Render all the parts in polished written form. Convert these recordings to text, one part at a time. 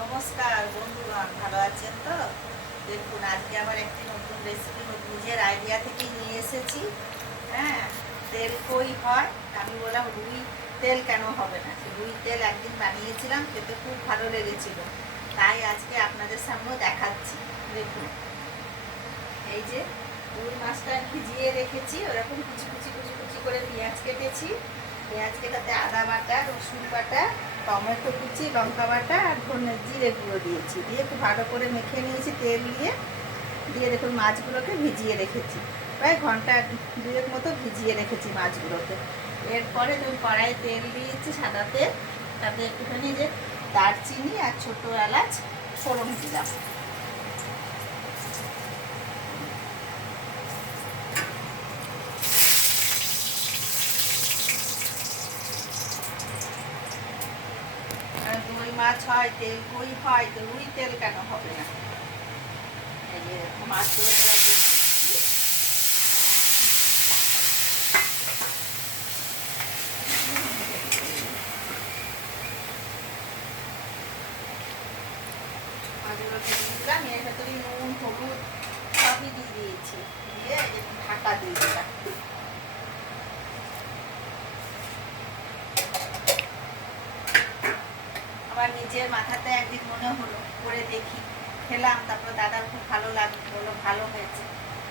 নমস্কার বন্ধুগণ, ভালো আছেন তো? দেখুন, আজকে আবার একটি নতুন রেসিপি নিজের আইডিয়া থেকেই নিয়ে এসেছি। হ্যাঁ, তেল কই হয়। আমি বললাম রুই তেল কেন হবে না। রুই তেল একদিন বানিয়েছিলাম, খেতে খুব ভালো লেগেছিল, তাই আজকে আপনাদের সামনেও দেখাচ্ছি। দেখুন, এই যে রুই মাছটা ভিজিয়ে রেখেছি, ওরকম কুচি কুচি কুচি কুচি করে পেঁয়াজ কেটেছি। পেঁয়াজ কেটাতে আদা বাটা, রসুন বাটা, টমেটো কুচি, লঙ্কা বাটা আর ধনে জিরে গুঁড়ো দিয়েছি, দিয়ে একটু ভালো করে মেখে নিয়েছি তেল দিয়ে। দিয়ে দেখুন মাছগুলোকে ভিজিয়ে রেখেছি, প্রায় ঘন্টা দুয়েক মতো ভিজিয়ে রেখেছি মাছগুলোকে। এরপরে দেখুন কড়াইয়ে তেল দিয়েছি, সাদা তেল, তাতে একটুখানি যে দারচিনি আর ছোটো এলাচ ফোড়ন দিলাম। রুই মাছ হয়, তেল কই হয়, তো রুই তেল কেন হবে না? এই যে মাছগুলো মাছগুলো দিলাম, এর ভেতরে নুন হলুদ সবই দিয়ে দিয়েছি, দিয়ে ঢাকা দিয়ে দিলাম। আবার নিজের মাথাতে একদিন মনে হলো করে দেখি, খেলাম, তারপর দাদার খুব ভালো লাগলো, বললো ভালো হয়েছে।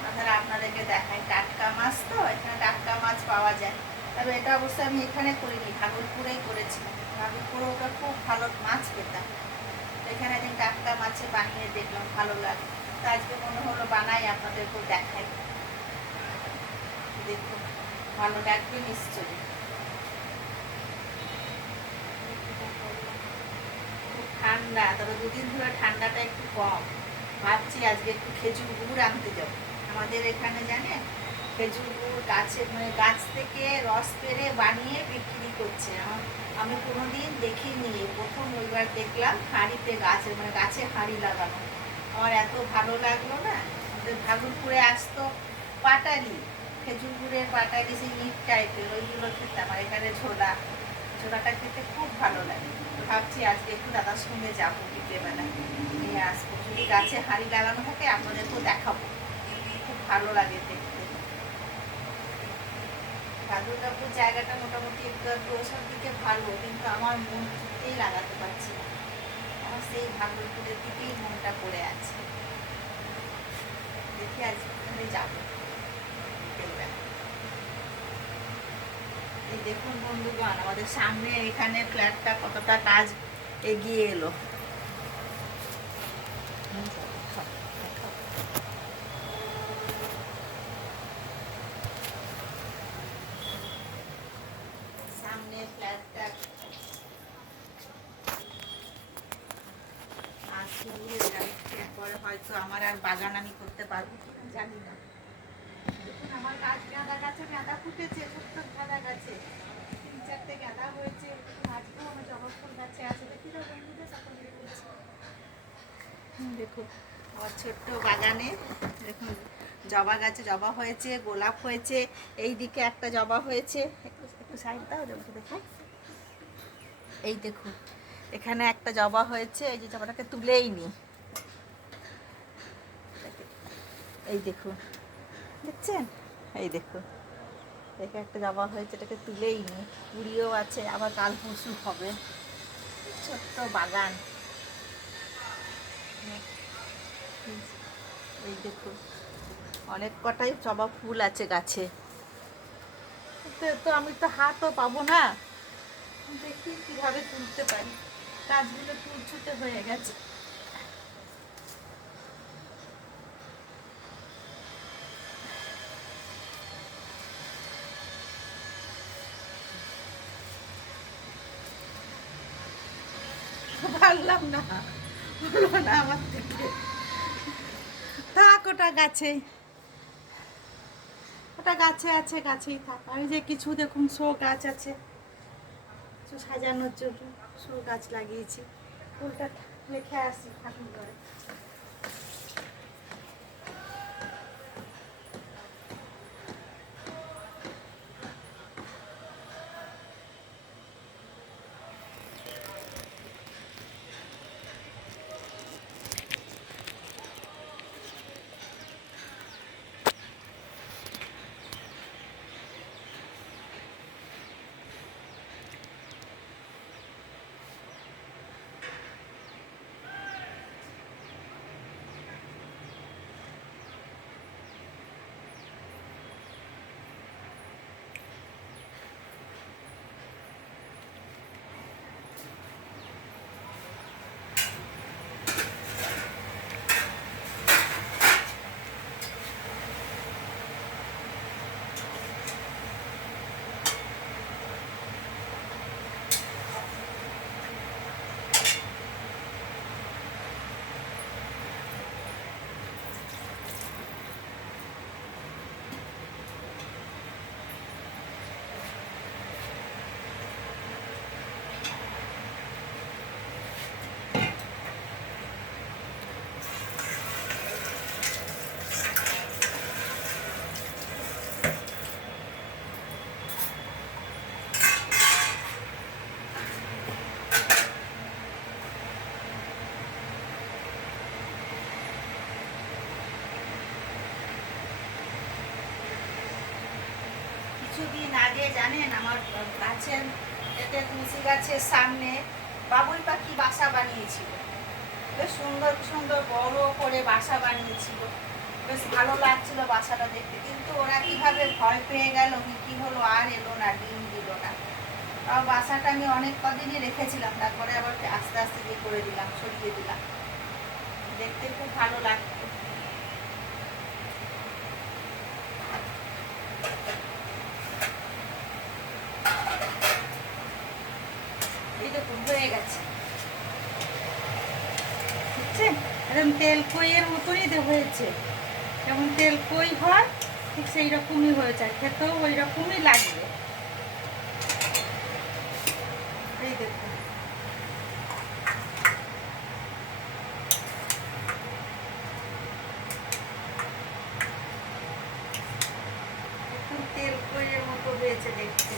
তাহলে আপনাদেরকে দেখাই, টাটকা মাছ তো, এখানে টাটকা মাছ পাওয়া যায়। তবে এটা অবশ্যই আমি এখানে করিনি, ভাগলপুরেই করেছিলাম। ভাগলপুরে ওটা খুব ভালো মাছ পেতাম, এখানে একদিন টাটকা মাছে বানিয়ে দেখলাম, ভালো লাগে। তো আজকে মনে হলো বানাই, আপনাদেরকেও দেখাই। দেখুন, ভালো লাগবে নিশ্চয়ই। খুব ঠান্ডা, তবে দুদিন ধরে ঠান্ডাটা একটু কম। ভাবছি আজকে একটু খেজুর গুড় আনতে যাব। আমাদের এখানে জানেন, খেজুর গুড় গাছে, মানে গাছ থেকে রস পেরে বানিয়ে বিক্রি করছে। আমি কোনোদিন দেখিনি, প্রথম ওইবার দেখলাম হাঁড়িতে, গাছে মানে গাছে হাঁড়ি লাগানো। আমার এত ভালো লাগলো না। আমাদের ভাগলপুরে আসতো পাটালি, খেজুর গুড়ের পাটালি, সেই ইট টাইপের, ওইগুলো খেতাম। আর এখানে ছোলা, ছোলাটা খেতে খুব ভালো লাগে। ভাবছি আজকে একটু দাদার সঙ্গে যাবো, বিকেলবেলায় নিয়ে আসবো। যদি গাছে হাঁড়ি লাগানো থাকে আপনাদেরকেও দেখাবো, খুব ভালো লাগে দেখতে। ভাদুরকাপুর জায়গাটা মোটামুটি একটু একটু ওসব দিকে ভালো, কিন্তু আমার মন কিছুতেই লাগাতে পারছি না। আমার সেই ভাগলপুরের দিকেই মনটা পড়ে আছে। দেখি আজকে ওখানে যাবো বিকেলবেলা। এই দেখুন বন্ধুগণ, আমাদের সামনে এখানে ফ্ল্যাটটা কতটা কাজ এগিয়ে এলো। সামনে ফ্ল্যাটটা আর শুরু হয়ে যায়, এরপরে হয়তো আমার আর বাগান আমি করতে পারবো কিনা জানি না। দেখুন আমার গাছ, গাঁদা গাছে গাঁদা ফুটেছে, ছোট্ট গাঁদা গাছে 3-4টে গাঁদা হয়েছে। আজকেও আমার জবা ফুল গাছে আছে, দেখি তো বন্ধুদের সকলে দেখছি। দেখুন আমার ছোট্ট বাগানে, দেখুন জবা গাছে জবা হয়েছে, গোলাপ হয়েছে, এই দিকে একটা জবা হয়েছে। একটু সাইড দাও, দেখুন এই দেখুন এখানে একটা জবা হয়েছে, এই যে জবাটাকে তুলেই নি, এই দেখুন, দেখছেন, এই দেখুন দেখে একটা জবা হয়েছে, এটাকে তুলেই নি, কুড়িও আছে, আবার কাল পরশু হবে। ছোট্ট বাগান, এই দেখুন অনেক কটাই জবা ফুল আছে গাছে। তো আমি তো হাতও পাবো না, দেখি কিভাবে তুলতে পারি। গাছগুলো তুলছুতে হয়ে গেছে। পারলাম না, হলো না আমার থেকে। থাক ওটা গাছে, ওটা গাছে আছে, গাছেই থাক। আমি যে কিছু দেখুন শো গাছ আছে, কিছু সাজানোর জন্য শো গাছ লাগিয়েছি। ফুলটা রেখে আসি ঠাকুর ঘরে। আগে জানেন আমার গাছের এতে তুলসী গাছের সামনে বাবুই পাখি বাসা বানিয়েছিল, বেশ সুন্দর সুন্দর বড় করে বাসা বানিয়েছিল, বেশ ভালো লাগছিল বাসাটা দেখতে। কিন্তু ওরা কিভাবে ভয় পেয়ে গেল কি হলো, আর এলো না, ডিম দিল না। তাও বাসাটা আমি অনেক কদিনই রেখেছিলাম, তারপরে আবার আস্তে আস্তে দিয়ে করে দিলাম, সরিয়ে দিলাম। দেখতে খুব ভালো লাগতো। এই তো হয়ে গেছে, বুঝছেন? একদম তেল কইয়ের মতনই হয়েছে, যেমন তেল কই হয় ঠিক সেই রকমই হয়েছে, খেতেও ওই রকমই লাগবে। এই দেখুন, একটু তেল কইয়ের মতো হয়েছে দেখতে।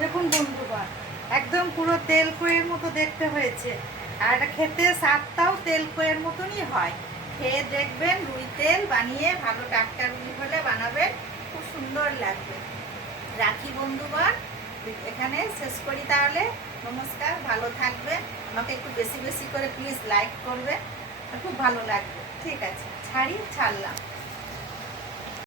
দেখুন বন্ধুগণ, একদম পুরো তেল কইয়ের মতো দেখতে হয়েছে, আর এটা খেতে স্বাদটাও তেল কইয়ের মতনই হয়। খেয়ে দেখবেন, রুই তেল বানিয়ে ভালো টাটকা রুই হলে বানাবেন, খুব সুন্দর লাগবে। রাখি বন্ধুগণ, এখানে শেষ করি তাহলে। নমস্কার, ভালো থাকবেন। আমাকে একটু বেশি বেশি করে প্লিজ লাইক করবে, খুব ভালো লাগবে। ঠিক আছে, ছাড়লাম।